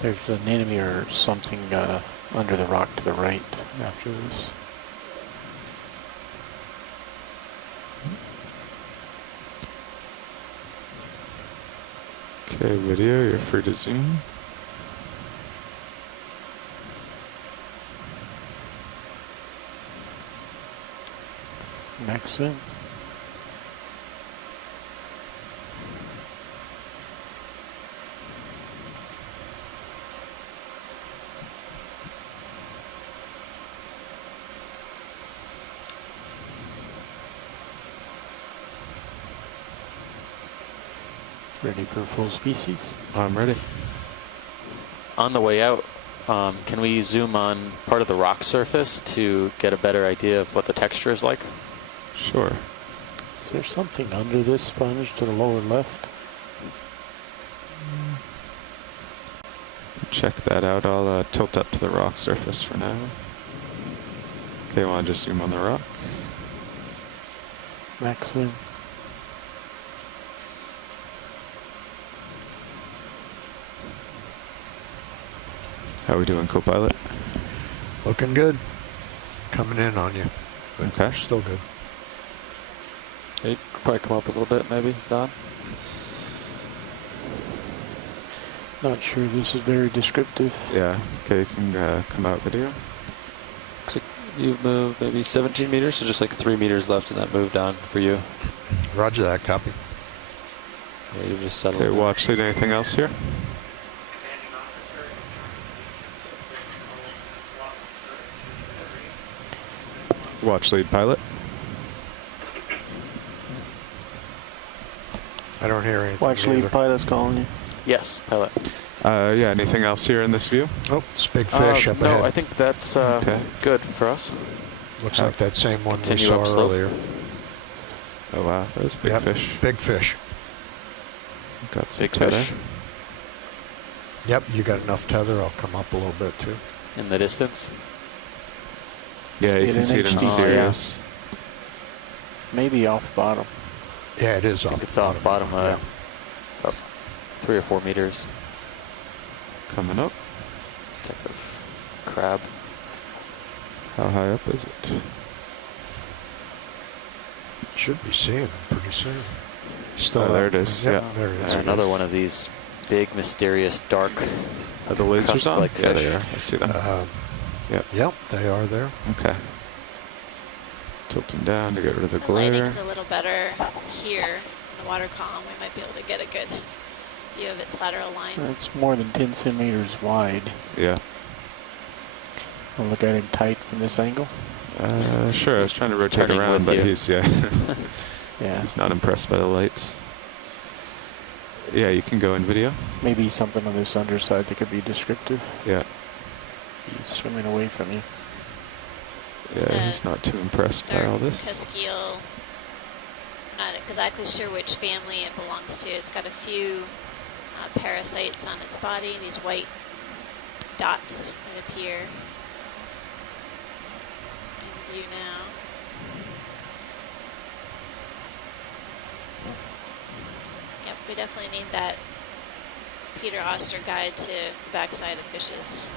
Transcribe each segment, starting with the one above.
There's an enemy or something under the rock to the right after this. Okay, video, you're free to zoom. Max in. Ready for full species? I'm ready. On the way out, can we zoom on part of the rock surface to get a better idea of what the texture is like? Sure. Is there something under this sponge to the lower left? Check that out. I'll tilt up to the rock surface for now. Okay, want to just zoom on the rock? Max in. How are we doing, co-pilot? Looking good. Coming in on you. But Okay. still good. Hey, probably come up a little bit, maybe, Don? Not sure this is very descriptive. Yeah. Okay, you can come out video. Looks like you've moved maybe 17 meters, so just like 3 meters left in that move down for you. Roger that, copy. Yeah, you've just settled. Okay, down. watch lead. Anything else here? Watch lead pilot. I don't hear anything. Watch lead either. pilot's calling you. Yes, pilot. Yeah, anything else here in this view? Oh, it's a big fish up no, ahead. I think that's Okay. good for us. Looks like that same one we Continue saw upslope. earlier. Oh wow, that was a big Yep, fish. Big fish. Got some Big tether. fish Yep, you got enough tether. I'll come up a little bit too. in the distance. Yeah, See you it can in see it in HD. Sirius. Maybe off bottom. Yeah, it is I off. think it's off bottom, Yeah. about 3 or 4 meters. Coming up. Type of crab. How high up is it? Should be seeing him pretty soon. Still Oh, there up. it is. Yep, Yeah. there he is. And another one of these big, mysterious, dark. Are the lasers on? Cusp-like Yeah, they fish. are. I see them. Yep. Yep, they are there. Okay. Tilting down to get rid of the The lighting glare. is a little better here in the water column. We might be able to get a good view of its lateral line. It's more than 10 centimeters wide. Yeah. I'll look at him tight from this angle. Sure. I was trying to It's rotate turning around, with but you. he's Yeah, he's not impressed by the lights. Yeah, you can go in video. maybe something on this underside that could be descriptive. Yeah. He's swimming away from you. It's Yeah, a he's not too impressed by all dark this. Casquille. Not exactly sure which family it belongs to. It's got a few parasites on its body, these white dots that appear in view now. Yep, we definitely need that Peter Oster guide to the backside of fishes.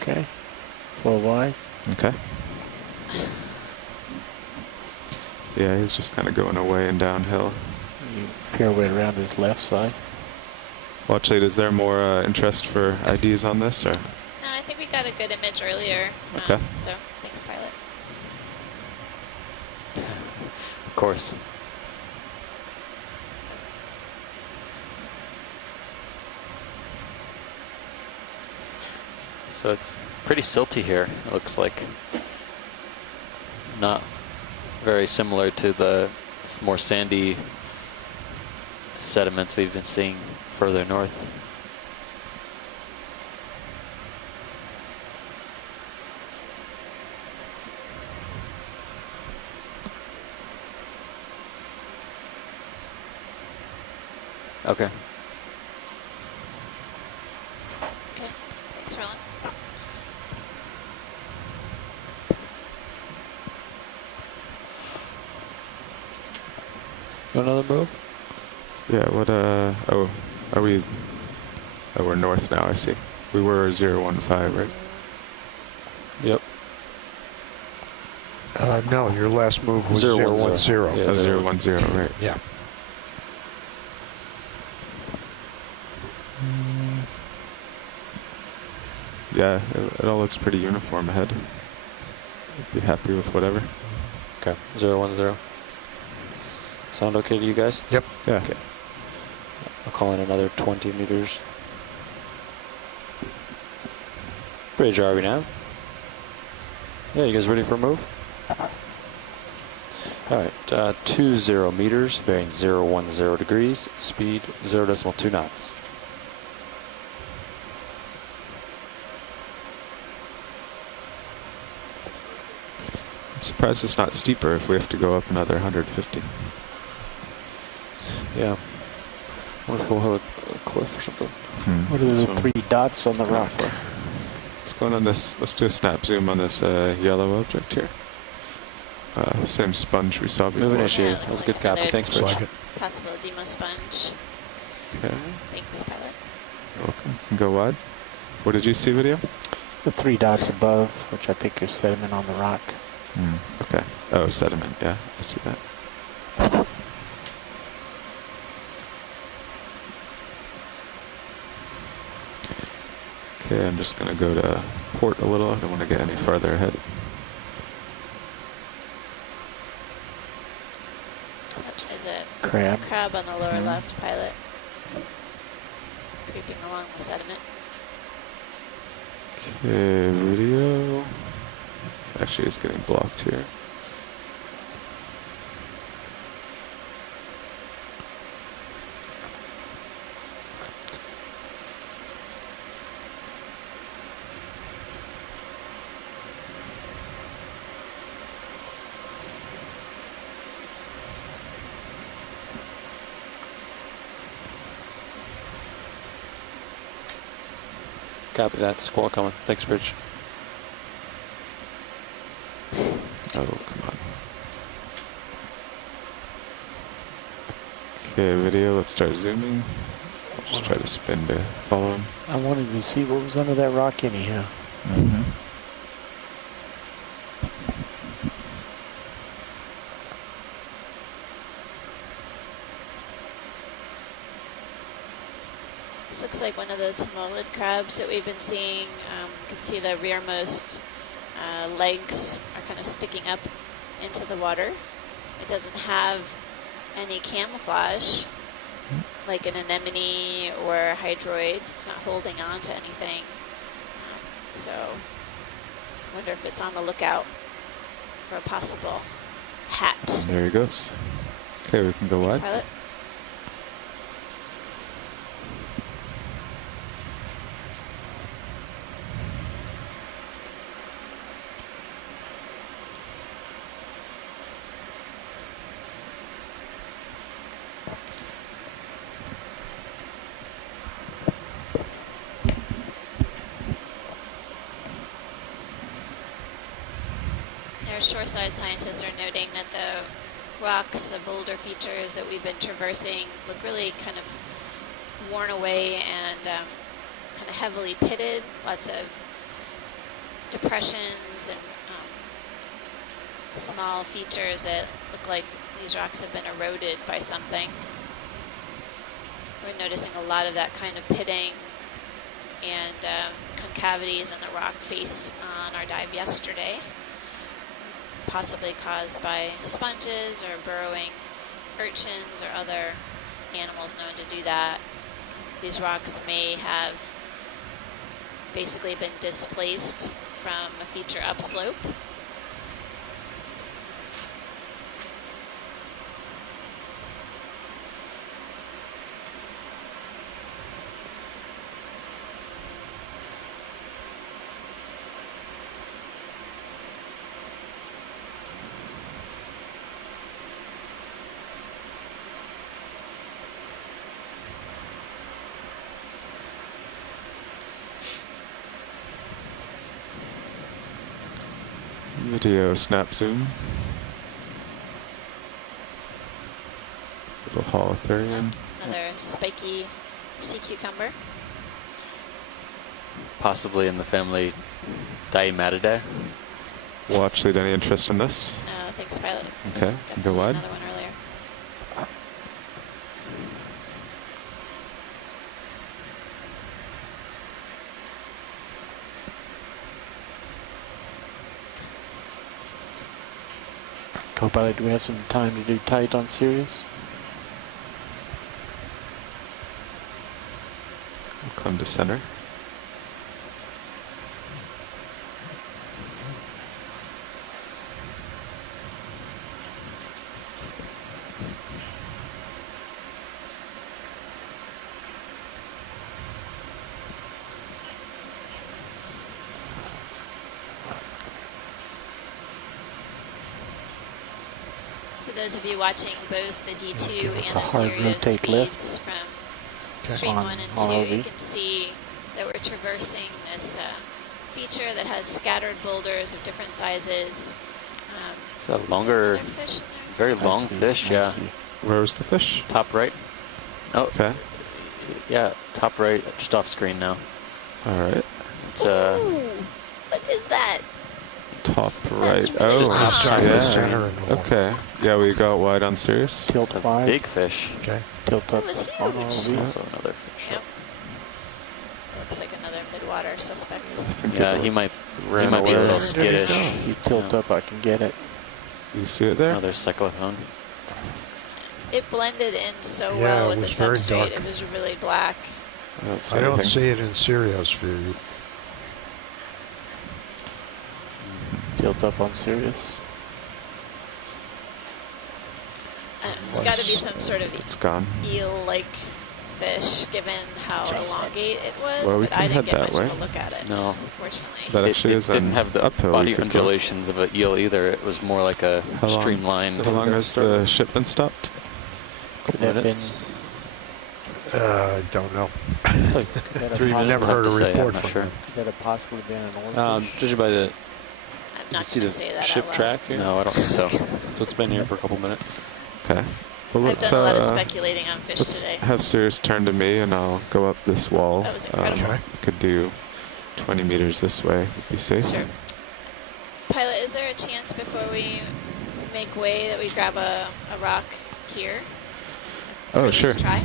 Okay. Full wide. Okay. Yeah, he's just kind of going away and downhill. You pirouette around his left side. Watch lead, is there more interest for IDs on this, or? No, I think we got a good image earlier. Okay. So thanks, pilot. Of course. So it's pretty silty here, it looks like. Not very similar to the more sandy sediments we've been seeing further north. Okay. Okay, thanks, Roland. Another move? Yeah, what, oh, are we Oh, we're north now, I see. We were 015, right? Yep. No, your last move was 010. 010. Yeah. Oh, 010, right. Yeah. Yeah, it all looks pretty uniform ahead. Be happy with whatever. Okay. 010. Sound okay to you guys? Yep. Yeah. Okay. I'll call in another 20 meters. Bridge, are we now? Yeah, you guys ready for a move? All right, 20 meters, bearing 010 degrees, speed 0.2 knots. I'm surprised it's not steeper if we have to go up another 150. Yeah. Wonder if we'll hit a cliff or something. What are the This one. 3 dots on the rock? Let's go in on this. Let's do a snap zoom on this yellow object here. Same sponge we saw before. Move initiated. Yeah, That was a looks good like copy. another- Thanks, Bridge. Flag it. Possible demo sponge. Okay. Thanks, pilot. You're welcome. Can go wide. What did you see, video? The 3 dots above, which I think is sediment on the rock. Okay. Oh, sediment. Yeah, I see that. Okay, I'm just gonna go to port a little. I don't want to get any farther ahead. Is it Crab. crab on the lower left, pilot? Creeping along the sediment. Okay, video. Actually, it's getting blocked here. Copy that. Squall coming. Thanks, Bridge. Oh, come on. Okay, video, let's start zooming. I'll just try to spin to follow him. I wanted to see what was under that rock anyhow. This looks like one of those homolid crabs that we've been seeing. You can see the rearmost legs are kind of sticking up into the water. It doesn't have any camouflage like an anemone or a hydroid. It's not holding on to anything. So I wonder if it's on the lookout for a possible hat. There he goes. Okay, we can go Thanks, wide. pilot. Our shoreside scientists are noting that the rocks, the boulder features that we've been traversing look really kind of worn away and kind of heavily pitted. Lots of depressions and small features that look like these rocks have been eroded by something. We're noticing a lot of that kind of pitting and concavities in the rock face on our dive yesterday, possibly caused by sponges or burrowing urchins or other animals known to do that. These rocks may have basically been displaced from a feature upslope. Video snap zoom. Little holothurian. Another spiky sea cucumber. possibly in the family Diamatidae. Watch lead any interest in this? No, thanks, pilot. Okay, Got to go see wide. another one earlier. Co-pilot, do we have some time to do tight on Sirius? We'll come to center. For those of you watching both the D2 give us and a the hard Sirius rotate lift. feeds from Okay. Stream On 1 and ROV. 2, you can see that we're traversing this feature that has scattered boulders of different sizes. It's a longer, Another fish in there? very I long see, fish, I yeah. see. Where was the fish? Top right. Oh, Okay, yeah, top right, just off screen now. all right. It's Ooh, what is that? Top right. That's really Oh, Just long. top Sorry, Yeah. the center and the okay. Yeah, we got wide on Sirius. Tilt a wide, big fish. Okay. tilt That up was on huge. ROV. Also another fish. Yep. Looks like another midwater suspect. Yeah, he might Ran be a away. little There you go. skittish. If you tilt Yeah. up, I can get it. You see it there? Oh, there's cyclophone. It blended in so Yeah, well it with the was very substrate. dark. It was really black. I don't see I don't anything. see it in Sirius view. Tilt up on Sirius. It's got to be some sort of It's gone. eel-like fish, given how elongate it was, Well, we but can I didn't head get that much way. of a look at it, No. unfortunately. That actually it is didn't an have the uphill body you could go. undulations of an eel either. It was more like a How long- streamlined. How long has the ship been stopped? Could Couple have been. minutes. I don't know. Could have 3 minutes. Never Tough heard to a say, I'm report not from sure. them. Could have possibly been an oarfish. Judging by the, I'm you not see going the to say that ship out loud. track here. No, I don't think so. So it's been here for a couple minutes. Okay. Well, I've let's done a lot of speculating on fish let's today. have Sirius turn to me, and I'll go up this wall. That was incredible. Okay. We could do 20 meters this way. Be safe. Sure. Pilot, is there a chance before we make way that we grab a rock here? To Oh, at least sure. try?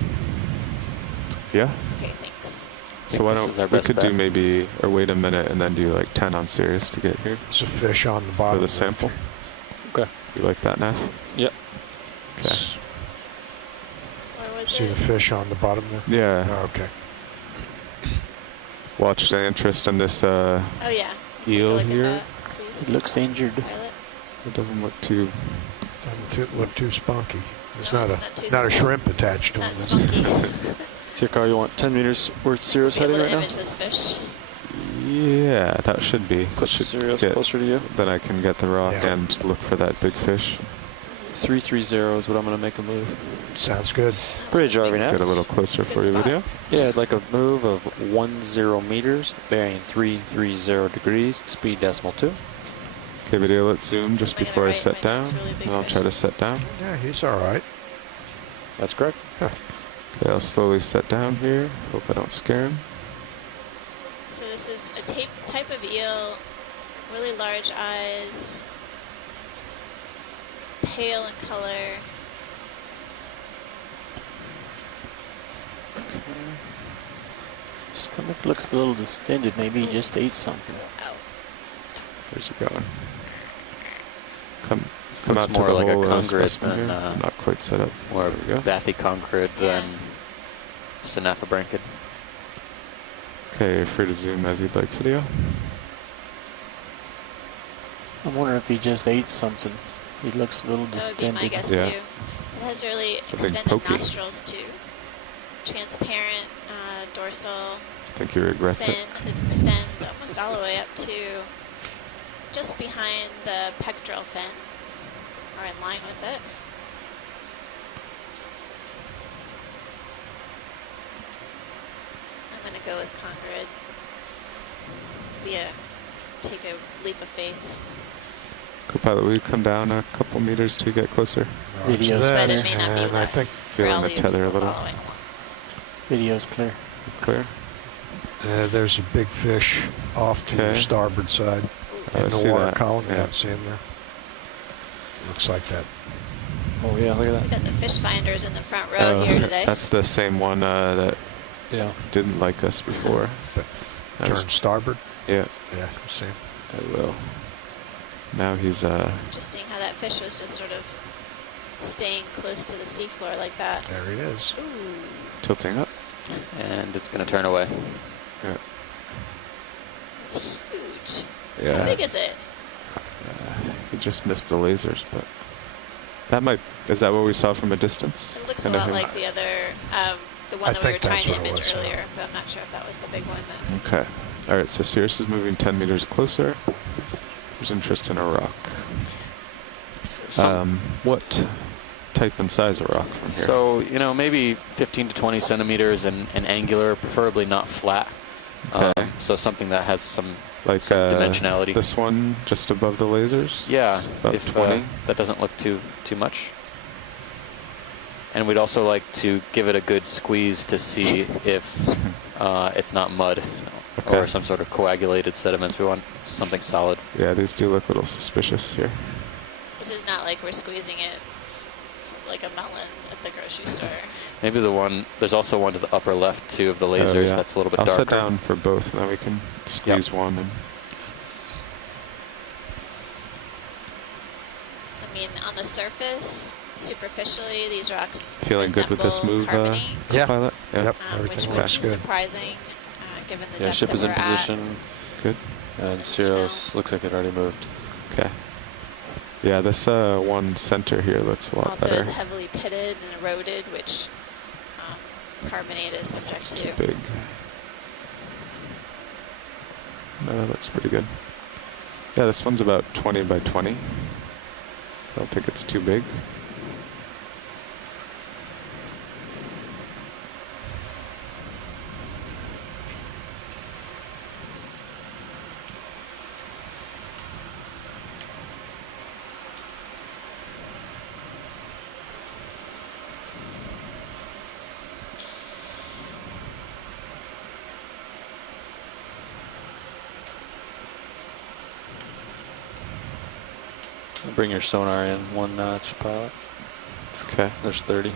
Yeah. Okay, thanks. So why this don't is our we best could bet. do maybe, or wait a minute and then do like 10 on Sirius to get here There's a fish on the for bottom. the sample. Okay. You like that, Nav? Yep. Okay. Where was See it? the fish on the bottom there? Yeah. Oh, okay. Watched an interest in this. Oh yeah. Let's take a eel look here. At that, It please. looks injured. Pilot. It doesn't look too. Doesn't look too spunky. There's No, not it's a not too not a s- shrimp attached to Not it. spunky. Here, Carl, you want 10 meters where Sirius Be able heading to right now? image this fish. Yeah, that should be. That Put should Sirius get- closer to you. Then I can get the rock Yeah. and look for that big fish. 330 is what I'm going to make a move. Sounds good. Bridge, Arvin, Get a little It's closer a good for your spot. video. Yeah, I'd like a move of 10 meters, bearing 330 degrees, speed decimal 2. Okay, video. Let's zoom just Am I gonna before I write set my down, next really big and I'll fish? try to set down. Yeah, he's all right. That's correct. Okay, I'll slowly set down here. Hope I don't scare him. So this is a type of eel, really large eyes, pale in color. Stomach looks a little distended. Maybe he just ate something. Oh, Where's he going? Come Looks out to more the like a whole congrid specimen than here. Not quite set up. more There we go. bathycongrid Yeah. than synaphobranchid. Okay, you're free to zoom as you'd like, video. I'm wondering if he just ate something. He looks a little that would be my distended. guess Yeah. too. It has really Something extended pokey. nostrils too. Transparent dorsal I think he regrets fin it. that extends almost all the way up to just behind the pectoral fin, or in line with it. I'm going to go with congrid. Take a leap of faith. Co-pilot, will you come down a couple meters to get closer? Roger Video's that, But it may not be and I that think for Feeling all the you tether a people little. following. Video's clear. Clear? There's a big fish off to your Okay. starboard side I in the see water that, column. yeah. Yeah, see him there? Looks like that. Oh yeah, look at We that. got the fish finders in the front row here today. That's the same one that Yeah. didn't like us before. But That was- turn starboard. yeah, Yeah, see him. I will. Now he's It's interesting how that fish was just sort of staying close to the seafloor like that. There he is. Ooh, tilting up. And it's going to turn away. Yeah. it's huge. How Yeah. big is it? He just missed the lasers, but that might. Is that what we saw from a distance? It looks a Kinda lot thing? like the other, the one I that we were think trying that's to what it image was, yeah. earlier, but I'm not sure if that was the big one that. Okay. All right. So Sirius is moving 10 meters closer. There's interest in a rock. What type and size of rock from here? So, you know, maybe 15 to 20 centimeters and angular, preferably not flat. Okay. So something that has some like dimensionality. This one just above the lasers. Yeah, It's about if 20. that doesn't look too much. And we'd also like to give it a good squeeze to see if it's not mud Okay. or some sort of coagulated sediments. We want something solid. Yeah, these do look a little suspicious here. This is not like we're squeezing it like a melon at the grocery store. Maybe the one, there's also one to the upper left too of the lasers yeah. that's a little bit I'll darker. sit down for both, and then we can squeeze one. And I mean, on the surface, superficially, these rocks feeling good with this resemble move, carbonate, Yeah. pilot? Yeah. Yep, which everything would looks be good. surprising given the Yeah, depth ship that is in we're at. position. Good. And Let's see now. Sirius looks like it already moved. Okay. Yeah, this one center here looks a lot Also better. is heavily pitted and eroded, which carbonate is subject It's to. too big. No, that looks pretty good. Yeah, this one's about 20 by 20. I don't think it's too big. Bring your sonar in one notch, pilot. Okay. There's 30.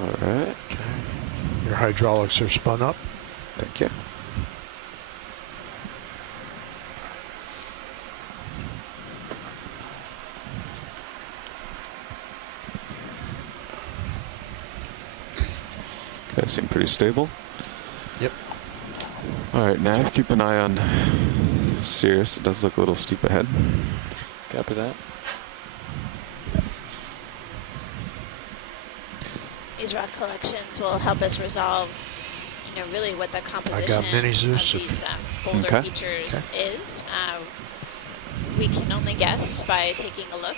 All right. Your hydraulics are spun up. Thank you. Okay, seem pretty stable. Yep. All right, now keep an eye on Sirius. It does look a little steep ahead. Copy that. These rock collections will help us resolve, you know, really what the composition mini of Zeus. these boulder Okay. features is. We can only guess by taking a look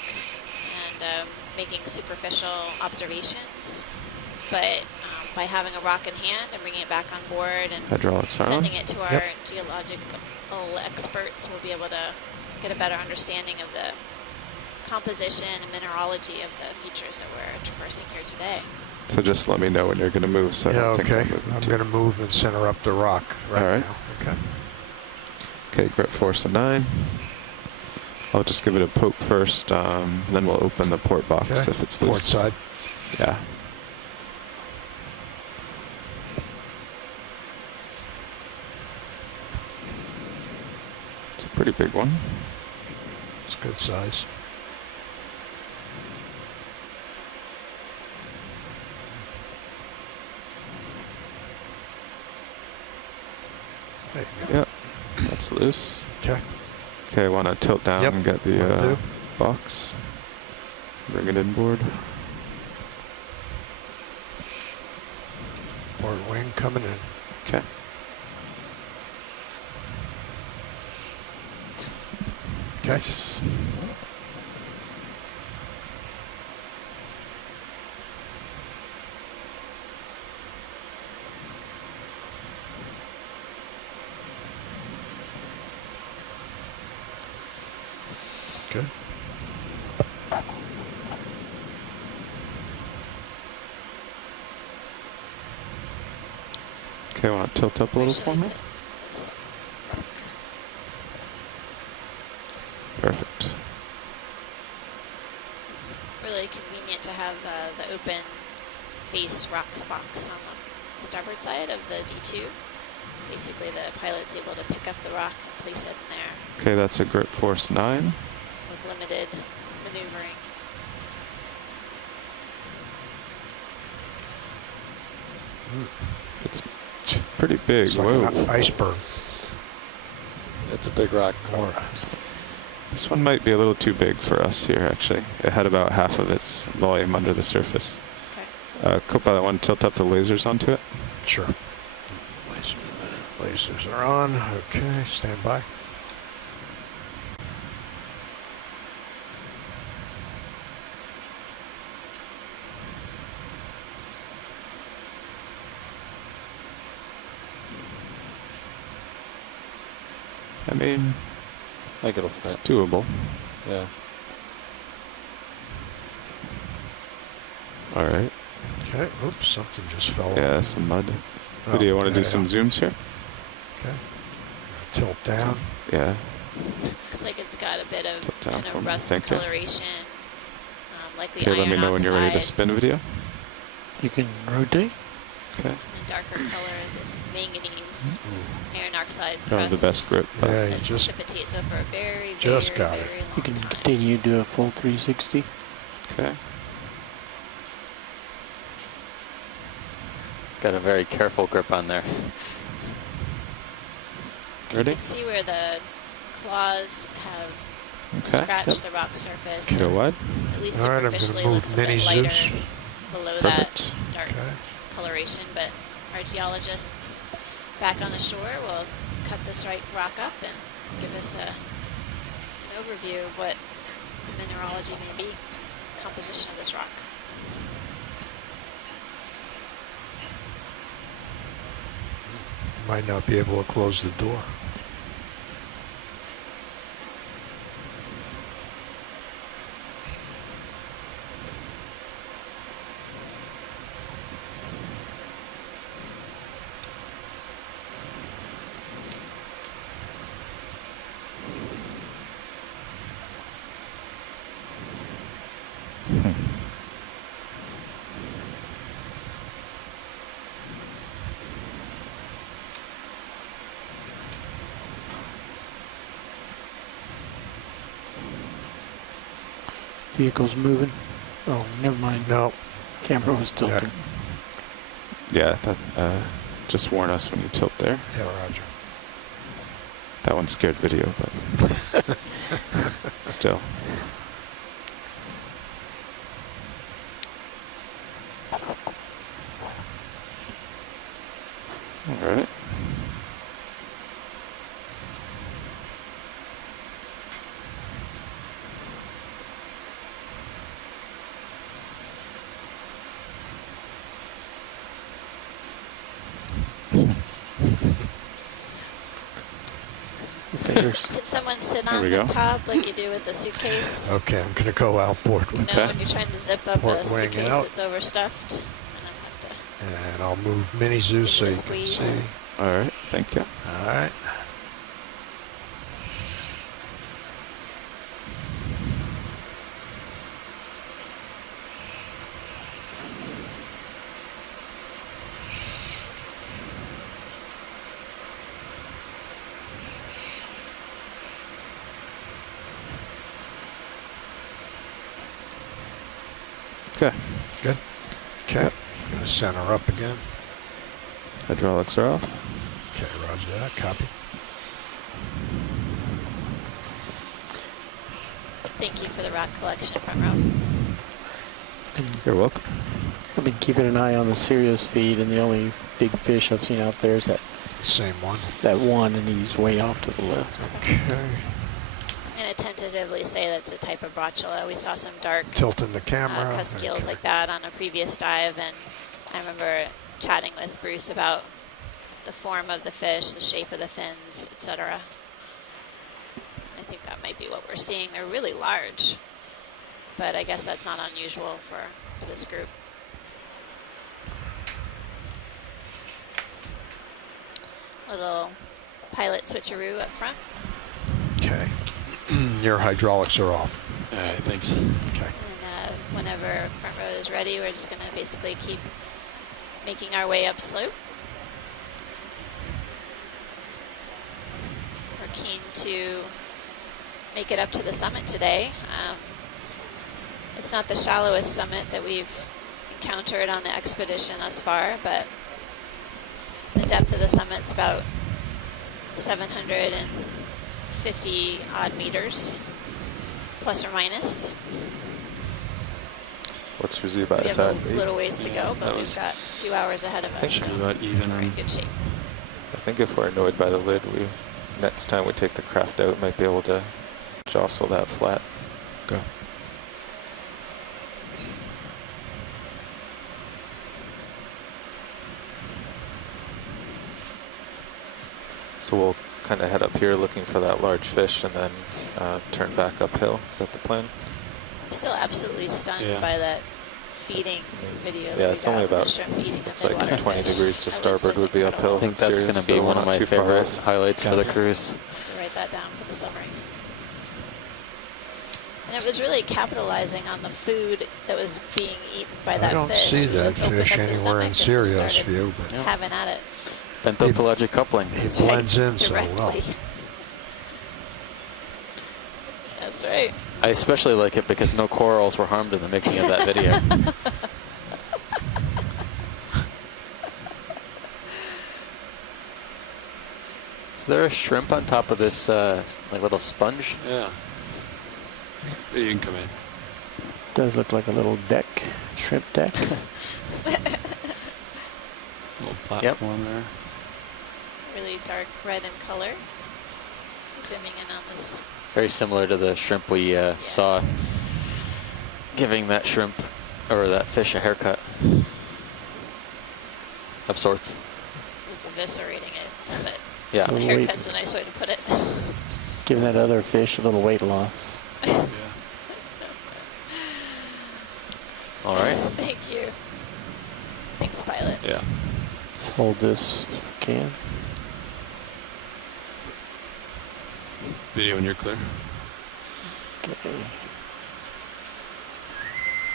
and making superficial observations, but by having a rock in hand and bringing it back on board and Hydraulics on. sending it to our Yep. geological experts, we'll be able to get a better understanding of the composition and mineralogy of the features that we're traversing here today. So just let me know when you're going to move. So I Yeah, don't think okay. I'm moving I'm too. going to move and center up the rock right All right. now. Okay. Okay, grip force of 9. I'll just give it a poke first, and then we'll open the port box Okay. if it's loose. Port side. Yeah. It's a pretty big one. It's good size. There you go. Yep, that's loose. Okay. Okay, want to tilt down Yep, and get the will do. box. Bring it inboard. Port wing coming in. Okay. Okay. Nice. Good. Okay, want to tilt up a Where little should for we me? put this? Perfect. It's really convenient to have the open face rocks box on the starboard side of the D2. Basically, the pilot's able to pick up the rock and place it in there Okay, that's a grip force 9. with limited maneuvering. It's pretty big. It's like Whoa. an iceberg. It's a big rock. Or This one might be a little too big for us here, actually. It had about half of its volume under the surface. Okay. Co-pilot, want to tilt up the lasers onto it? sure. Lasers are on. Okay, stand by. I mean, I think it'll it's fit. doable. Yeah. All right. Okay. Oops, something just fell Yeah, off. some mud. Oh, Do you want to do yeah. some zooms here? Okay. Tilt down. Yeah. Looks like it's got a bit of Tilt down kind for of me. rust Thank you. coloration, like the Okay, let me iron know when you're ready to oxide. spin video. You can rotate. Okay. And darker color is this manganese iron oxide Oh, crust the best grip. Yeah, you that just precipitates over a very, just very, got it. very long You can time. continue to do a full 360. Okay. Got a very careful grip on there. You Ready? can see where the claws have Okay. scratched the rock surface. Go and wide. At least All right, I'm gonna superficially move looks a mini bit lighter Zeus. below Perfect. that dark Okay. coloration. But our geologists back on the shore will cut this rock up and give us an overview of what the mineralogy may be, composition of this rock. might not be able to close the door. Vehicle's moving. Oh, never mind. No. Camera was tilting. Yeah, that, just warn us when you tilt there. Yeah, Roger. That one scared video, but still. All right. Fingers. Can someone sit There on we the go. top like you do with the suitcase? Okay, I'm gonna go outboard with You know, Okay. when you're trying to zip up Port a wing suitcase out. that's overstuffed, and then have to. and I'll move mini Zeus so Give you it a can squeeze. see. All right. Thank you. All right. Okay. Good. Okay. Gonna center up again. Hydraulics are off. Okay, roger that. Copy. Thank you for the rock collection, front row. You're welcome. I've been keeping an eye on the Sirius feed, and the only big fish I've seen out there is Same one. that one, and he's way off to the left. Okay. I'm going to tentatively say that's a type of brocula. We saw some dark Tilting the camera. cusk eels Okay. like that on a previous dive, and I remember chatting with Bruce about the form of the fish, the shape of the fins, etc. I think that might be what we're seeing. They're really large, but I guess that's not unusual for this group. Little pilot switcheroo up front. Okay. Your hydraulics are off. All right, thanks. Okay. And whenever front row is ready, we're just going to basically keep making our way up slope. We're keen to make it up to the summit today. It's not the shallowest summit that we've encountered on the expedition thus far, but the depth of the summit's about 750 odd meters, plus or minus. What's your Z We bias have at? a little ways to go, but that we've was- got a few hours ahead of us. think So Should be about even. we're in good shape. I think if we're annoyed by the lid, next time we take the craft out, might be able to jostle that flat. Go. So we'll kind of head up here looking for that large fish and then turn back uphill. Is that the plan? I'm still absolutely stunned Yeah. by that feeding video. Yeah, that we it's got only with the about- shrimp eating the It's like midwater 20 fish. degrees to That was starboard just would be incredible. uphill. I think that's Serious, going to so be we're one of not my too far favorite off. highlights for the cruise. To write that down for the summary. And it was really capitalizing on the food that was being eaten by that I don't fish. see It that just opened fish up the anywhere stomach in and just Sirius started view, but Yeah. having at it. Bentopelagic coupling. he That's right, blends in so well. directly. That's right. I especially like it because no corals were harmed in the making of that video. Is there a shrimp on top of this like little sponge? Yeah. You can come in. Does look like a little deck, shrimp deck. Little platform there. Really dark red in color. Zooming in on this. Very similar to the shrimp we saw giving that shrimp or that fish a haircut of sorts. Eviscerating it, but Yeah. So a wait, haircut's a nice way to put it. giving that other fish a little weight loss. Yeah. All right. Thank you. Thanks, pilot. Yeah. Let's hold this if we can. Video when you're clear. Okay.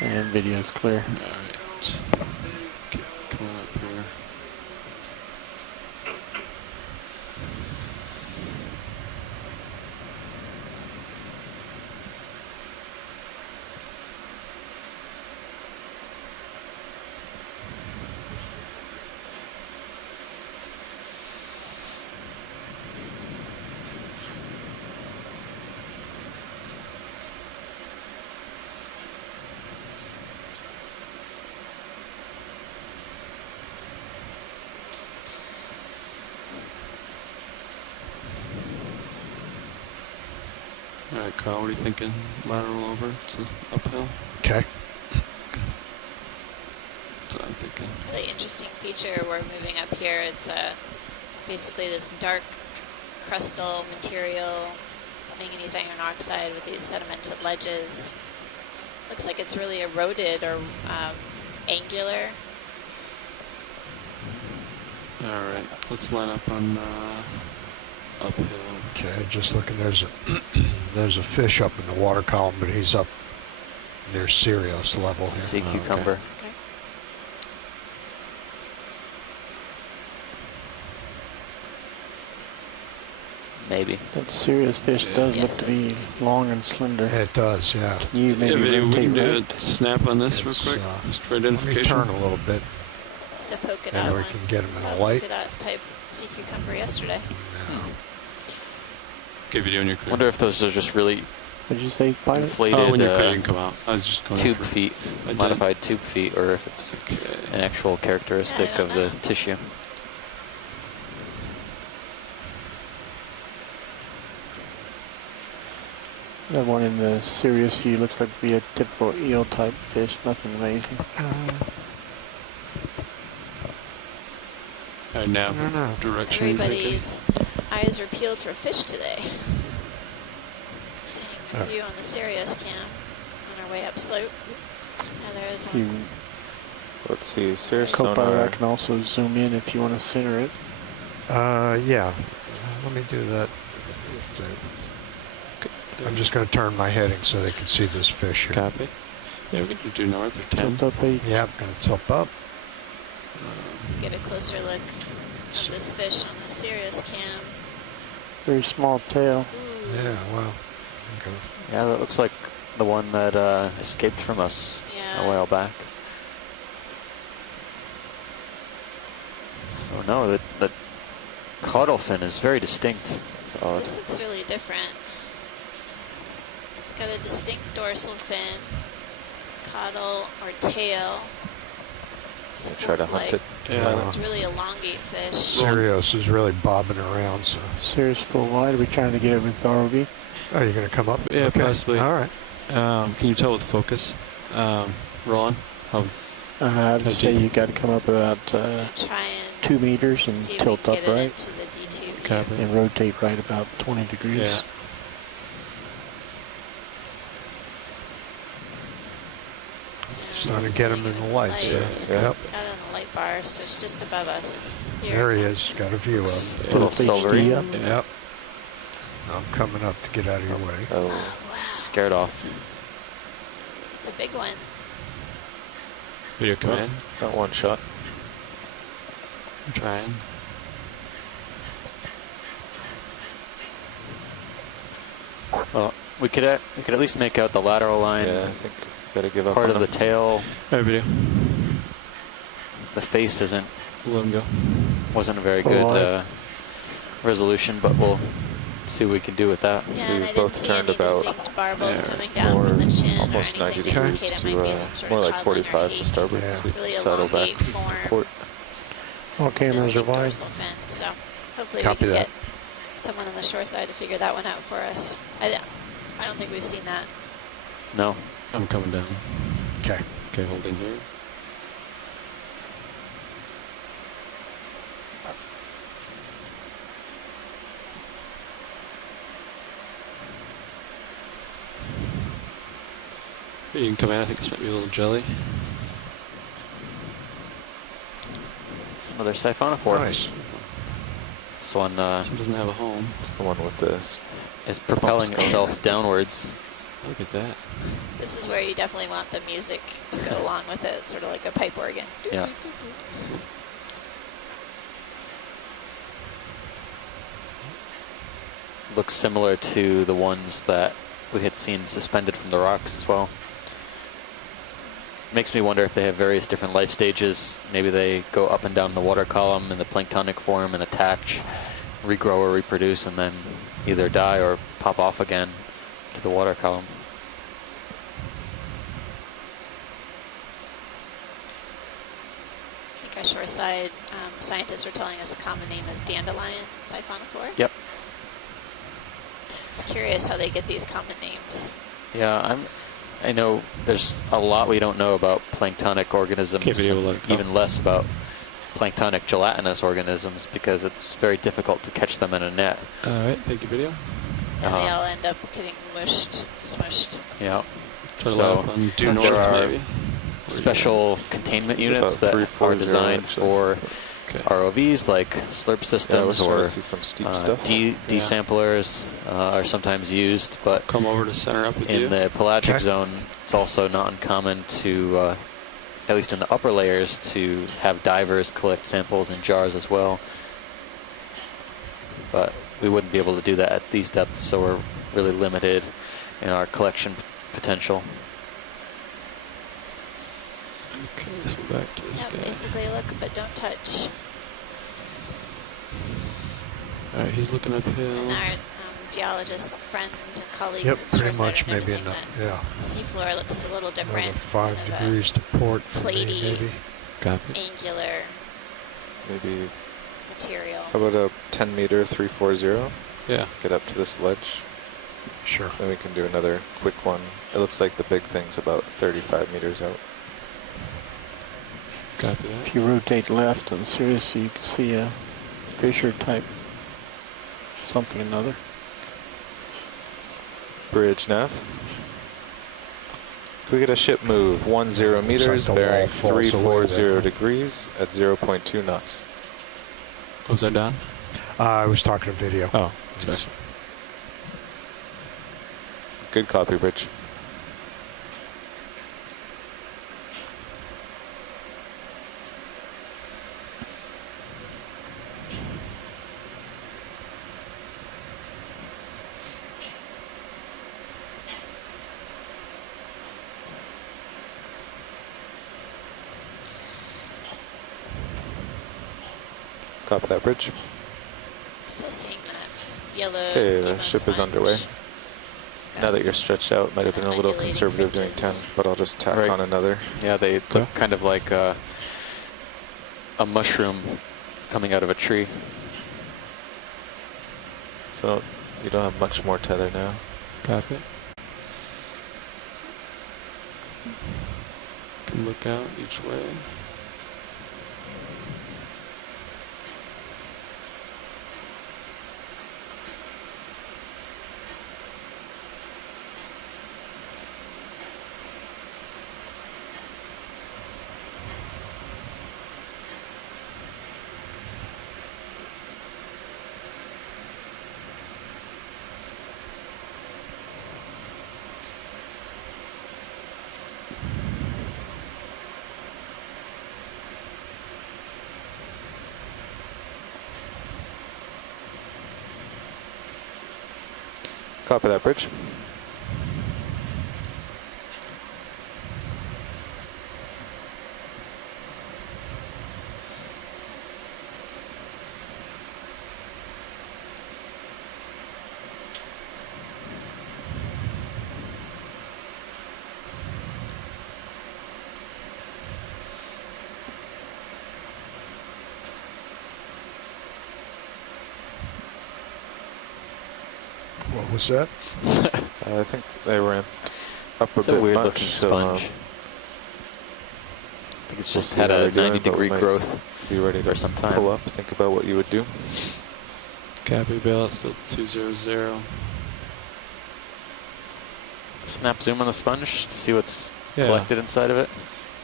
And video's clear. All right. Okay, come on up here. All right, Carl, what are you thinking? Lateral over to uphill? Okay. That's what I'm thinking. Really interesting feature we're moving up here. It's basically this dark crustal material, manganese iron oxide with these sedimented ledges. Looks like it's really eroded or angular. All right, let's line up on uphill. Okay, just looking, there's a there's a fish up in the water column, but he's up near Sirius level here. Sea Oh, cucumber. Okay. Maybe. That serious fish Yeah. does Yes, look to be yes, yes. long and slender. It does, yeah. Can you maybe video, we can rotate do right? a snap on this It's, real quick, just for Let me identification. turn a little bit. It's a polka Maybe dot we one. can get him in Saw a a light. polka dot type sea cucumber yesterday. Okay, video when you're clear. Wonder if those are just really What'd you say, pilot? inflated Oh, when you're clear, you can come out. I was just going tube over. feet, I did. modified tube feet, or if it's Okay. an actual characteristic Yeah, I don't of the know. tissue. That one in the serious view looks like to be a typical eel type fish, nothing amazing. All right, now No. direction. you're thinking? Everybody's eyes are peeled for fish today. a few on the Sirius cam on our way up slope. And there is You, one. Let's see, Cirrus Copilot, I sonar. can also zoom in if you want to center it. Yeah. Let me do that. I'm just going to turn my heading so they can see this fish here. Copy. Yeah, we can do north or 10. Tilt up 8. Yeah, I'm going to tilt up. Get a closer look at this fish on the Sirius cam. Very small tail. Ooh. Yeah, well. Okay. Yeah, that looks like the one that escaped from us a Yeah. while back. Oh no, the caudal fin is very distinct. It's odd. This looks really different. It's got a distinct dorsal fin, caudal or tail. It's Try to hunt fork-like. it. Yeah. It's really elongate fish. Sirius is really bobbing around, so. Sirius full wide. Are we trying to get it with ROV? Oh, you're going to come up? Yeah, Okay. possibly. All right. Can you tell with focus? Roland? How? I'd How say deep? you got to come up about Try and 2 meters and see if tilt we can up get it right into the D2 view. Copy. and rotate right about 20 degrees. Yeah. Starting to get him in the lights. Yeah. Lights. Yeah. Yep. Got it on the light bar, so it's just above us. Here There it he comes. is. Got a view of him. A little Tilt silvery. HD up. Yeah. Yep. I'm coming up to get out of your way. Oh, Wow, Scared off. it's a big one. Video command. got one shot. I'm trying. Well, we could at least make out the lateral line. Yeah, I think gotta give up Part on of the him. tail. All right, video. The face Let him go. wasn't a very Full good wide. resolution, but we'll see what we can do with that. Yeah, So and you I didn't both see turned any about distinct barbels yeah, coming down from the chin almost or 90 anything to degrees indicate it to might be some sort more of like toddling or 45 to hake. starboard, Yeah. so we Really can settle back elongate form. to port. All cameras are Distinct wide. dorsal fin. So hopefully Copy we can that. get someone on the shore side to figure that one out for us. I don't think we've seen that. No. I'm coming down. Okay. Okay, holding here. You can come in. I think this might be a little jelly. It's another siphonophore. Nice. This one This one doesn't have a home. It's the one with the is propelling Pumps. itself downwards. Look at that. This is where you definitely want the music to go along with it, sort of like a pipe organ. Yeah. Looks similar to the ones that we had seen suspended from the rocks as well. Makes me wonder if they have various different life stages. Maybe they go up and down the water column in the planktonic form and attach, regrow or reproduce, and then either die or pop off again to the water column. I think our shoreside scientists are telling us the common name is dandelion siphonophore. Yep. It's curious how they get these common names. Yeah, I know there's a lot we don't know about planktonic organisms, Okay, video will and let it go. even less about planktonic gelatinous organisms because it's very difficult to catch them in a net. All right, thank you, video. And they Uh-huh. all end up getting mushed, smushed. Yeah. Try to So, line up on due there north, are maybe. Special containment It's units about that are 340 designed actually. for Okay. ROVs like slurp Yeah, I systems was trying or to see some steep stuff. D-samplers are sometimes used, but Come over to center up with you. in the pelagic Okay. zone, it's also not uncommon to, at least in the upper layers, to have divers collect samples in jars as well. But we wouldn't be able to do that at these depths, so we're really limited in our collection potential. Okay, so we're back to this Yep, guy. basically look, but don't touch. All right, he's looking uphill. And our geologist friends and colleagues Yep, at pretty shoreside much are maybe noticing enough. that Yeah. seafloor looks a little different. Another 5 kind of a degrees to port for me, platey. maybe. Copy. angular Maybe, material. how about a 10 meter 340? Yeah. Get up to this ledge. Sure. Then we can do another quick one. It looks like the big thing's about 35 meters out. Copy that. If you rotate left on Sirius, you can see a Fisher type something or another. Bridge nav. Can we get a ship move 10 meters, the wall bearing falls away 340 there. degrees at 0.2 knots? Was that done? I was talking to video. Oh, Yes. sorry. Good copy, Bridge. Copy that, Bridge. Still seeing that yellow. Okay, the demo ship is sponge. underway. It's got Now that you're stretched out, it might have been a little undulating conservative doing ridges. 10, but I'll just tack Right. on another. Yeah, they Okay. look kind of like a mushroom coming out of a tree. So you don't have much more tether now. Copy. Can look out each way. Copy that, Bridge. What was that? I think they ramped up a It's bit a weird much, looking so sponge. I think it's we'll just see had how a they're doing, 90-degree but we might growth be ready for to some time. pull up. Think about what you would do. Copy, bailout still 200. Snap zoom on the sponge to see what's Yeah, collected inside of it.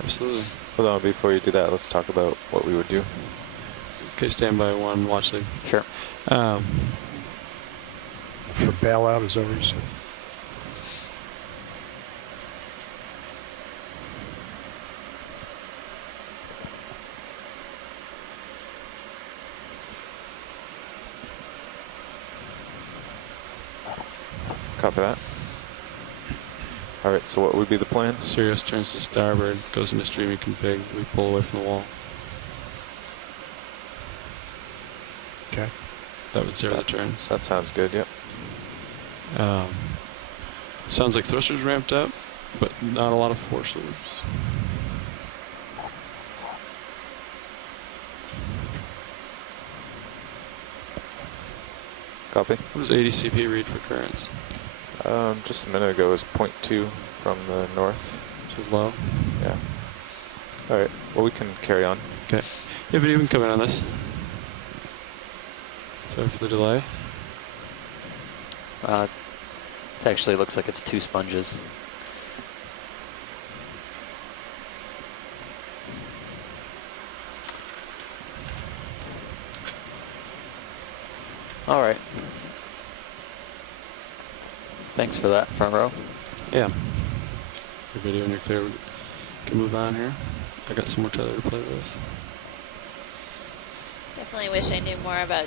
absolutely. Hold on, before you do that, let's talk about what we would do. Okay, stand by one, watch the. Sure. For bailout, is that what you said? Copy that. All right, so what would be the plan? Sirius turns to starboard, goes into streaming config. We pull away from the wall. Okay. That would zero the turns. That sounds good, yep. Sounds like thrusters ramped up, but not a lot of force loops. Copy. What does ADCP read for currents? Just a minute ago it was 0.2 from the north. So low. Yeah. All right, well, we can carry on. Okay. Yeah, but you can come in on this. Sorry for the delay. It actually looks like it's 2 sponges. All right. Thanks for that, front row. Yeah. Your video and you're clear. We can move on here. I got some more tether to play with. Definitely wish I knew more about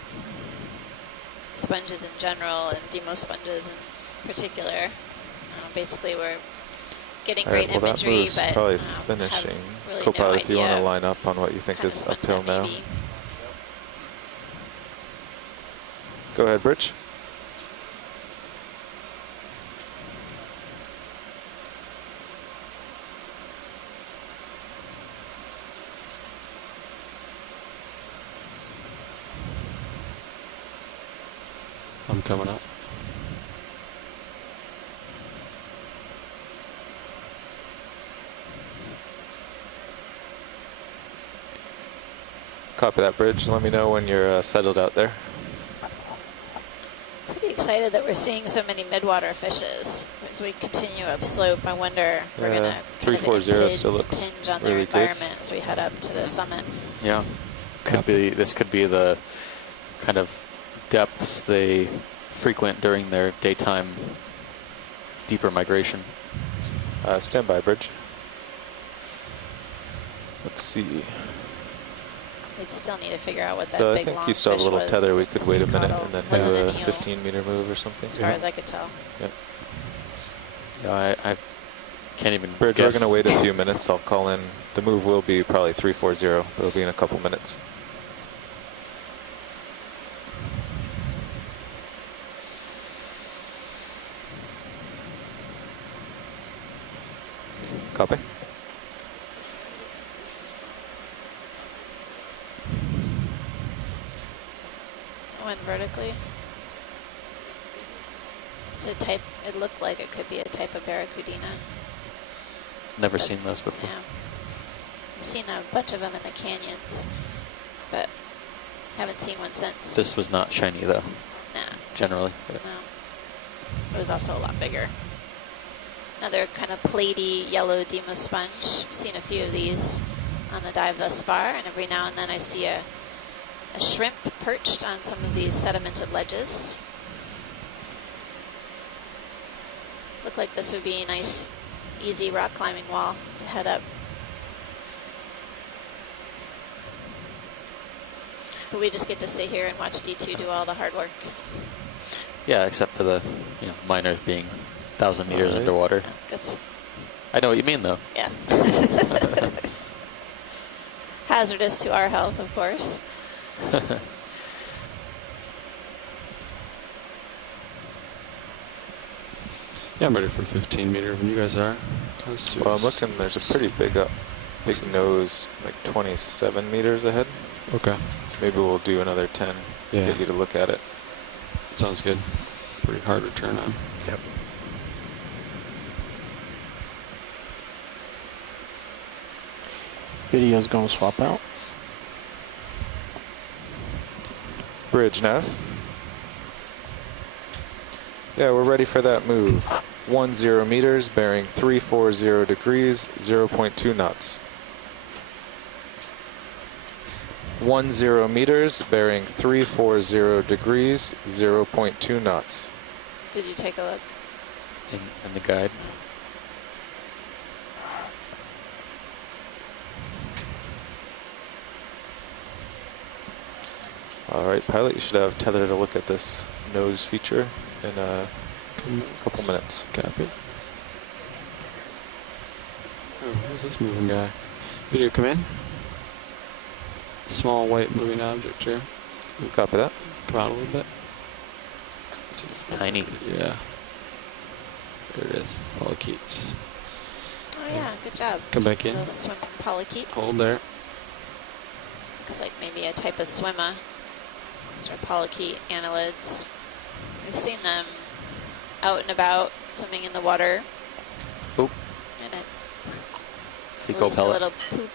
sponges in general and demo sponges in particular. Basically, we're getting All right, great well, that imagery, move's but probably have finishing. really Copilot, no if you want to idea line up on what you think kind of is sponge uphill that may now. be. Go ahead, Bridge. I'm coming up. Copy that, Bridge. Let me know when you're settled out there. Pretty excited that we're seeing so many midwater fishes. As we continue upslope, I wonder if we're going to 340 still looks impinge on really their good. environment as we head up to the summit. Yeah. This could be the kind of depths they frequent during their daytime deeper migration. Stand by, bridge. Let's see. We'd still need to figure out what that So I big think long you still have a fish little was tether. We that could wait a Steve minute caught. and then Wasn't do an a eel, 15-meter move or something. as far as I could tell. Yeah, I can't even Bridge, guess. we're going to wait a few minutes. I'll call in. The move will be probably 340. It'll be in a couple minutes. Copy. Went vertically. It's a type, it looked like it could be a type of barracuda. Never seen those before. Yeah. I've seen a bunch of them in the canyons, but haven't seen one since. This was not shiny though, Nah, generally. no. It was also a lot bigger. Another kind of platey yellow Demo sponge. I've seen a few of these on the dive thus far, and every now and then I see a shrimp perched on some of these sedimented ledges. Look like this would be a nice, easy rock climbing wall to head up. But we just get to sit here and watch D2 do all the hard work. Yeah, except for the miners being 1,000 meters Alright. underwater. It's, I know what you mean though. yeah. Hazardous to our health, of course. Yeah, I'm ready for 15-meter when you guys are. Well, I'm looking. There's a pretty big nose, like 27 meters ahead. Okay. So maybe we'll do another 10. Yeah. Get you to look at it. Sounds good. Pretty hard to turn on. Yep. Video's gonna swap out. Bridge nav. Yeah, we're ready for that move. 10 meters, bearing 340 degrees, 0.2 knots. 10 meters, bearing 340 degrees, 0.2 knots. Did you take a look? In the guide. All right, pilot, you should have tether to look at this nose feature in a couple minutes. Copy. Oh, where's this moving guy? Video, come in. Small white moving object here. Copy that. Come out a little bit. It's tiny. Yeah. There it is. Polychaete. Oh yeah, good job. Come back in. Little swimming polychaete. Hold there. Looks like maybe a type of swimmer. These are polychaete annelids. We've seen them out and about, swimming in the water. Oop. And it Fecal released a pellet. little poop.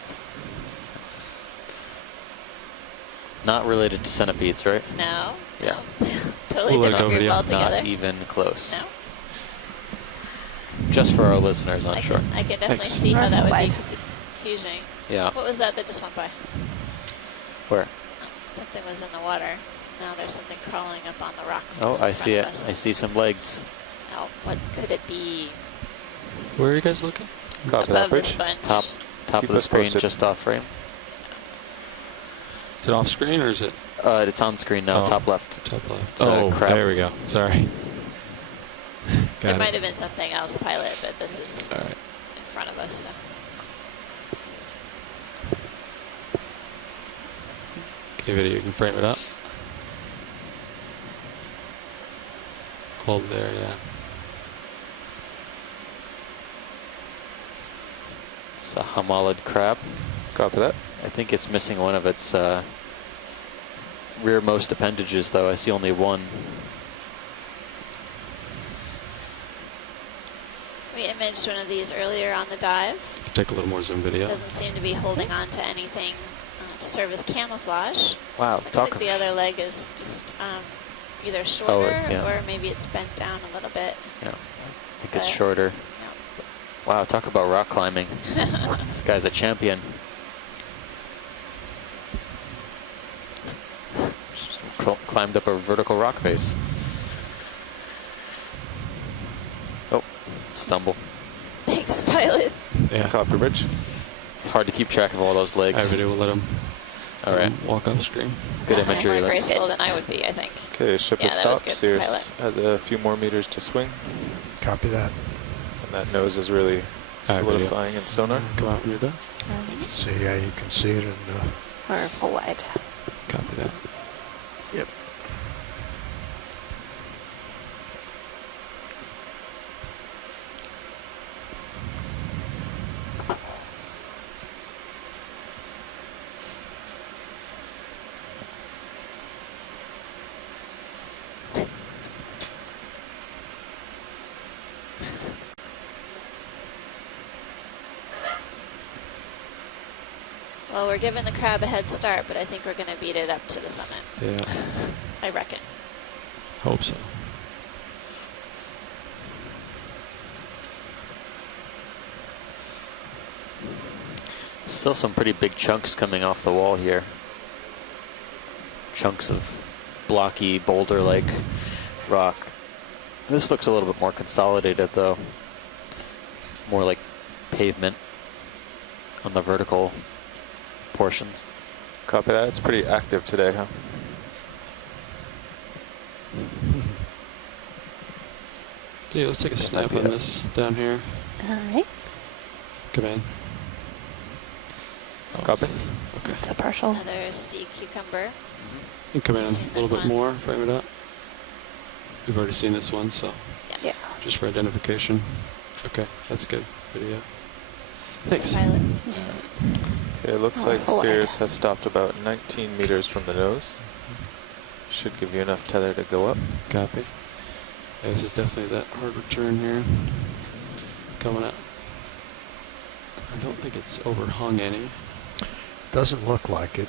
Not related to centipedes, right? No. Yeah. No. Totally We'll let different go group video. altogether. Not even close. No. Just for our listeners, I'm sure. I can definitely Thanks. see how that would be Right. confusing. Yeah. What was that just went by? Where? Something was in the water. Now there's something crawling up on the rock. Oh, face in I see front it. of us. I see some legs. Oh, what could it be? Where are you guys looking? Copy that, Above the bridge. sponge. Top Keep of the us screen, posted. just off frame. Is it off screen or is it It's on screen now, Oh. top left. top left? It's a crab. there we go. Sorry. There Got might it. have been something else, pilot, but this is All right. in front of us. So. Okay, video, you can frame it up. Hold there, yeah. It's a homalid crab. Copy that. I think it's missing one of its rearmost appendages, though. I see only one. We imaged one of these earlier on the dive. Take a little more zoom video. Doesn't seem to be holding on to anything to serve as camouflage. Wow. Looks like the other leg is just either shorter yeah. or maybe it's bent down a little bit. Yeah, I think it's But- shorter. Wow, talk about rock climbing. This guy's a champion. Just climbed up a vertical rock face. Oh, stumble. Thanks, pilot. Yeah. Copy, Bridge. It's hard to keep track of all those legs. Everybody will let him All right, walk off screen. good Definitely imagery. more Let's- graceful than I would be, I think. Okay, ship Yeah, has that was stopped. good, Sirius has a few more meters to swing, Copy that. and that nose is really Alright, video. solidifying in sonar. Come out when you're done. See, yeah, you can see it in Or full wide. Copy that. Yep. Well, we're giving the crab a head start, but I think we're going to beat it up to the summit. Yeah, I reckon. hope so. Still some pretty big chunks coming off the wall here. Chunks of blocky, boulder-like rock. This looks a little bit more consolidated, though. More like pavement on the vertical portions. Copy that. It's pretty active today, huh? Yeah, let's take a snap on this down here. All right. Come in. Oh, Copy. Okay. It's a partial. Another sea cucumber. You can come in Seen a little this bit one. more, frame it up. We've already seen this one, so Yeah. just for identification. Okay, that's good. Video. Thanks. Pilot. Okay, it looks Oh, like full wide. Sirius has stopped about 19 meters from the nose. Should give you enough tether to go up. Copy. Yeah, this is definitely that hard return here. Coming up. I don't think it's overhung any. doesn't look like it.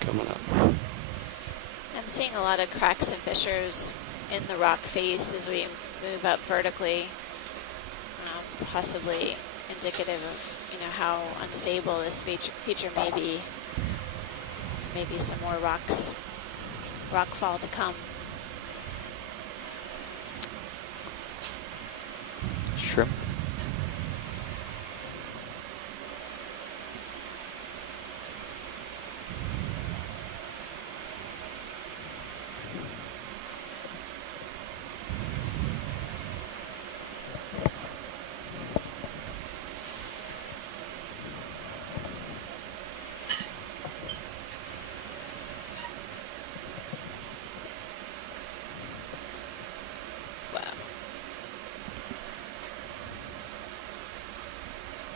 Coming up. I'm seeing a lot of cracks and fissures in the rock face as we move up vertically, possibly indicative of how unstable this feature may be. Maybe some more rockfall to come. Shrimp. Wow.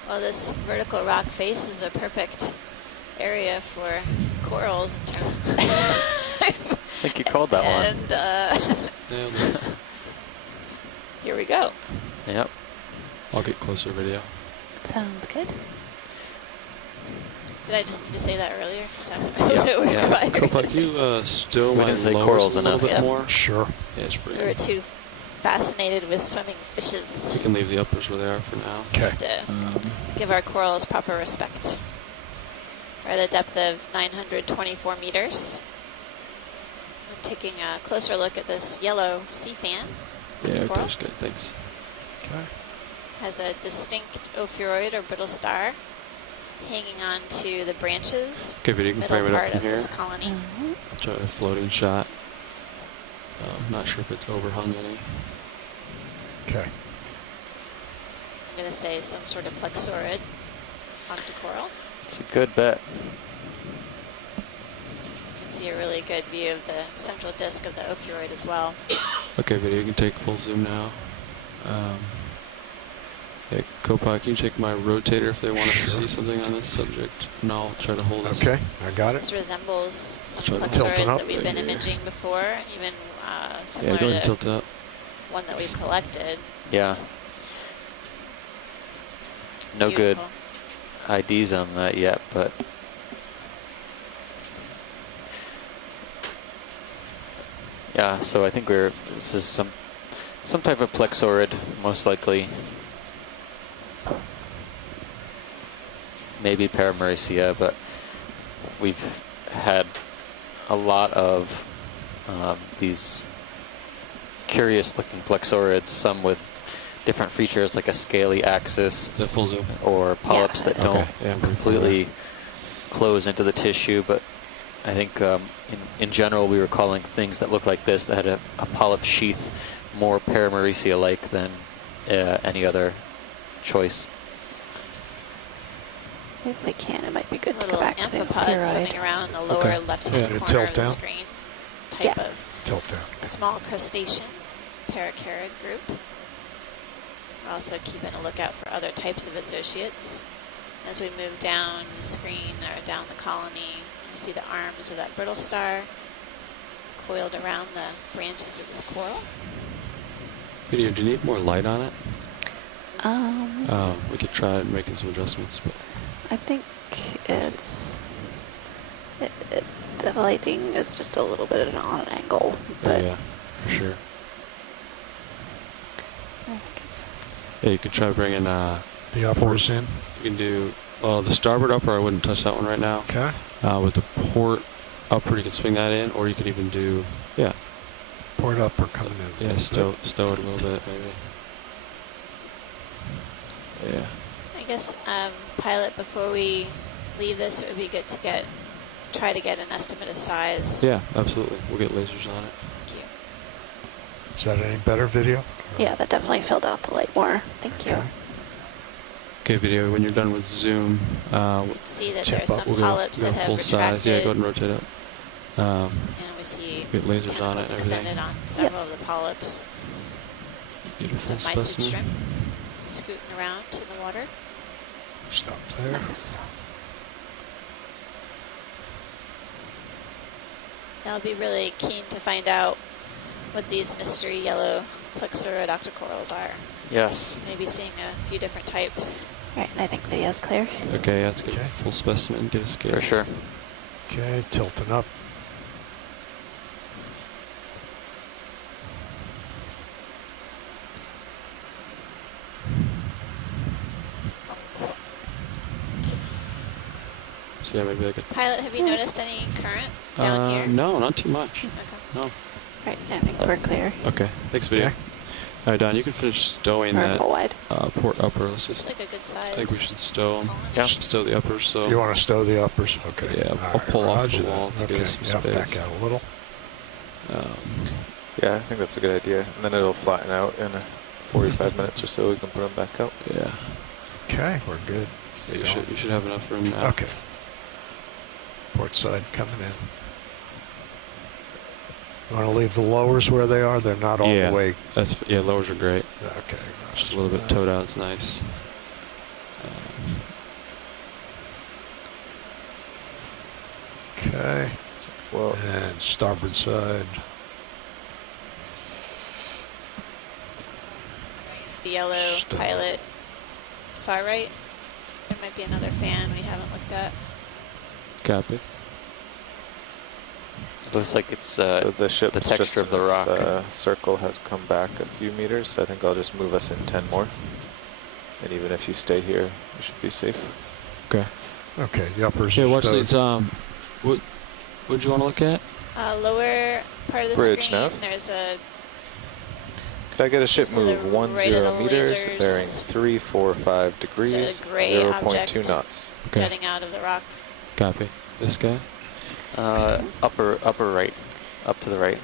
Well, this vertical rock face is a perfect area for corals in terms of I think you called that one. and Nailed it. here we go. Yep. I'll get closer video. Sounds good. Did I just need to say that earlier? Is that what Yeah, it yeah. required? Like you still We want didn't to say lower corals a little enough. bit Yep. more. Sure. Yeah, it's pretty We were good. too fascinated with swimming fishes. We can leave the uppers where they are for now. Okay. To give our corals proper respect. We're at a depth of 924 meters. I'm taking a closer look at this yellow sea fan. Yeah, Coral. that's good. Thanks. Okay. Has a distinct ophiuroid or brittle star hanging on to the branches, Okay, video, you can middle frame it up part from of here. this colony. I'll try a floating shot. Not sure if it's overhung any. Okay. I'm going to say some sort of plexaurid octocoral. It's a good bet. You can see a really good view of the central disc of the ophiuroid as well. Okay, video, you can take full zoom now. Yeah, Copa, can you take my rotator if they want to Sure. see something on this subject? And I'll try to hold this. Okay, I got it. This resembles some Try to tilt it plexaurids up. that we've been Right here. imaging before, even Yeah, similar go ahead and to tilt it up. one that we've collected. Yeah. No good Beautiful. IDs on that yet, but yeah. So I think this is some type of plexaurid, most likely. Maybe Paramaricia, but we've had a lot of these curious-looking plexaurids, some with different features like a scaly axis The full zoom. or polyps that don't Okay, yeah, I'm pretty completely close into the tissue. But I think in general we were calling things that look like this, that had a polyp sheath, more Paramaricia-like than any other choice. If we can, it might be good to Little go back to the amphipod swimming infrared. around the lower Okay. left-hand Yeah. corner Tilt of the down. screen. Type Yeah. of Tilt down. small crustacean, paracarid group. We're also keeping a lookout for other types of associates. As we move down the screen or down the colony, you see the arms of that brittle star coiled around the branches of this coral. Video, do you need more light on it? Um, We could try making some adjustments, but I think the lighting is just a little bit on an angle, but yeah, for sure. I think it's Yeah, you could try bringing, The uppers in. you can do, well, the starboard upper, I wouldn't touch that one right now. Okay. With the port upper, you could swing that in, or you could even do, yeah, Port upper coming in. yeah, stow it a little bit, maybe. Yeah. I guess, pilot, before we leave this, it would be good to try to get an estimate of size. Yeah, absolutely. We'll get lasers on it. Thank you. Is that any better video? yeah, that definitely filled out the light more. Thank you. Okay. Okay, video, when you're done with zoom, You can see that Tip there are up. some we'll go, polyps that have full retracted. size. Yeah, go ahead and rotate up. And we see Get lasers on tentacles it and extended everything. on several of the polyps. Beautiful Some mysid specimen. shrimp scooting around in the water. Stop there. Nice. I'll be really keen to find out what these mystery yellow plexaurid octocorals are. Yes. Maybe seeing a few different types. All right, I think video's clear. Okay, let's get Okay. a full specimen, get a scale. For sure. Okay, tilting up. So yeah, maybe I could. Pilot, have you noticed any current down here? No, not too much. Okay. No. All right, I think we're clear. Okay, thanks, video. Okay. All right, Don, you can finish stowing Or that full wide. port upper. Let's Looks just. like a good size. I think we should stow 'em. colony. Yeah. Stow the uppers. So. You want to stow the uppers? Okay. Yeah, All I'll right, pull off roger the that. wall to okay. give us some Yeah, space. back out a little. Yeah, I think that's a good idea. And then it'll flatten out in 45 minutes or so. We can put them back out. yeah. Okay, we're good. Yeah, you should have enough room now. Okay. Port side coming in. You want to leave the lowers where they are? They're not all Yeah. the way. Yeah, lowers are great. Okay. Just a little bit towed out is nice. Okay. Well, And starboard side. The yellow Stow. pilot. Far right. There might be another fan we haven't looked at. Copy. Looks like it's so the ship, the texture of the rock. circle has come back a few meters. I think I'll just move us in 10 more. And even if you stay here, you should be safe. Okay. Okay, the uppers Yeah, are watch stowed. these. What would you want to look at? Lower part of the Bridge screen, nav. there's a Could I get a ship Just to the move 10 right of the meters, lasers. bearing 345 degrees, gray 0.2 object. knots? Okay. jutting out of the rock. Copy. This guy. upper right, up to the right.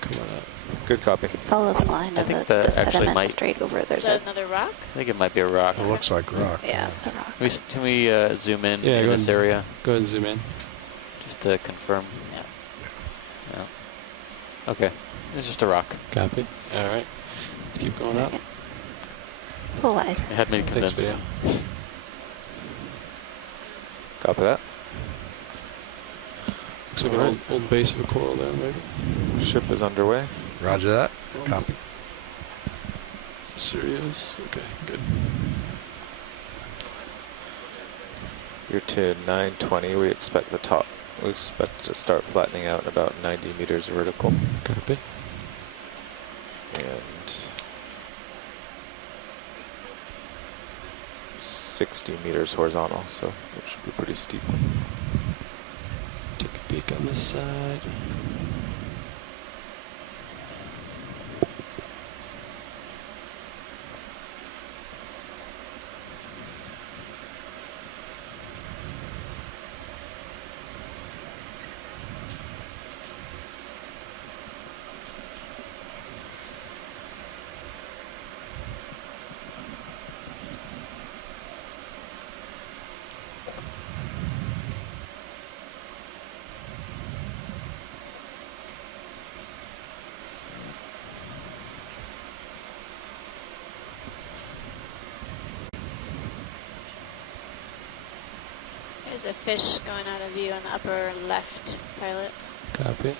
Coming up. Good copy. Follow the line I of think the that actually sediment might- straight over. Is There's that a another rock? I think it might be a rock. It looks like rock. yeah, it's a rock. Can we zoom in Yeah, in go this ahead. area Go ahead and zoom in. just to confirm? Yep. Yeah. Okay. It's just a rock. Copy. All right. Let's keep going up. Full wide. It had me Thanks, convinced. video. Copy that. Looks like an old base of a coral there, maybe. Ship is underway. Roger that. Copy. Serious? Okay, good. You're to 920. We expect the top. We expect to start flattening out in about 90 meters vertical. Copy. And 60 meters horizontal, so it should be pretty steep. Take a peek on this side. There's a fish going out of view on the upper left, pilot. Copy.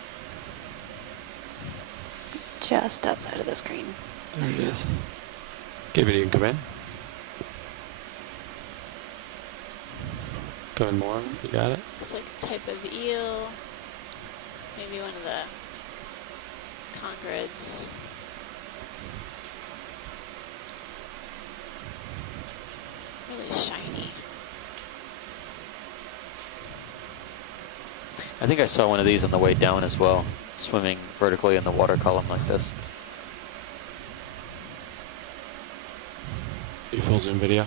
Just outside of the screen. There it is. KBD in command. Coming more. You got it. Looks like a type of eel. Maybe one of the congrids. Really shiny. I think I saw one of these on the way down as well, swimming vertically in the water column like this. You full zoom video?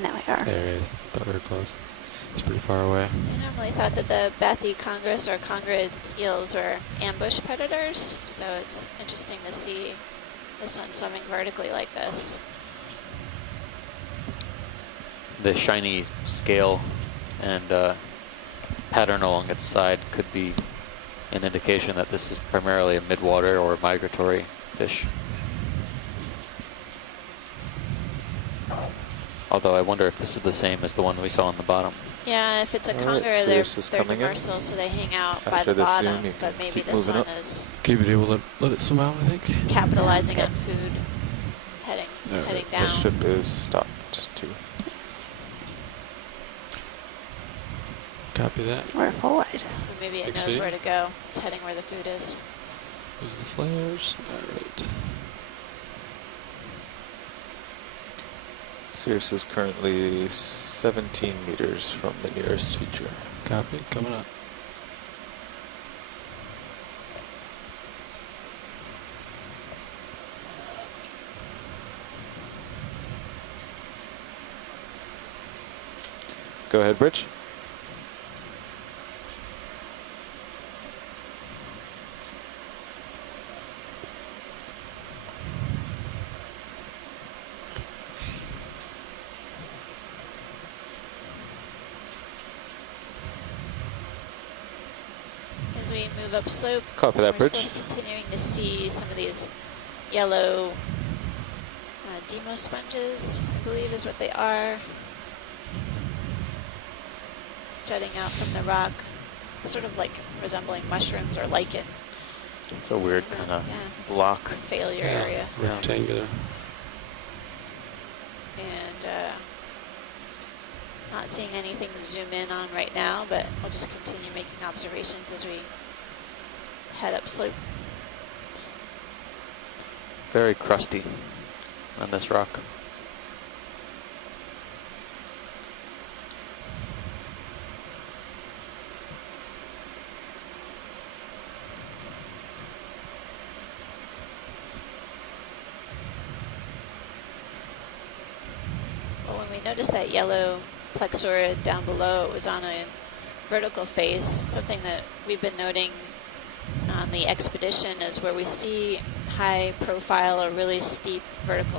Now we are. There it is. Thought we were close. It's pretty far away. I normally thought that the Bathycongrus or congrid eels were ambush predators, so it's interesting to see this one swimming vertically like this. The shiny scale and pattern along its side could be an indication that this is primarily a midwater or migratory fish. Although I wonder if this is the same as the one we saw on the bottom. Yeah, if it's a All right, conger, Sirius is they're coming in. demersal, so they hang out by After the this bottom, zoom, you but can maybe keep this moving one up. is KBD will let it swim out, I think. capitalizing Sounds on food, heading Alright, down. The ship is stopped too. Copy that. We're full wide. Or maybe it knows Expedient. where to go. It's heading where the food is. There's the flares. Alright. Sirius is currently 17 meters from the nearest feature. Copy. Coming up. Go ahead, Bridge. As we move up slope, Copy that, we're Bridge. still continuing to see some of these yellow demo sponges, I believe is what they are, jutting out from the rock, sort of like resembling mushrooms or lichen. It's a weird Sort kind of yeah, block. failure area. Rectangular. And not seeing anything to zoom in on right now, but we'll just continue making observations as we head up slope. Very crusty on this rock. Well, when we noticed that yellow plexaurid down below, it was on a vertical face. Something that we've been noting on the expedition is where we see high profile or really steep vertical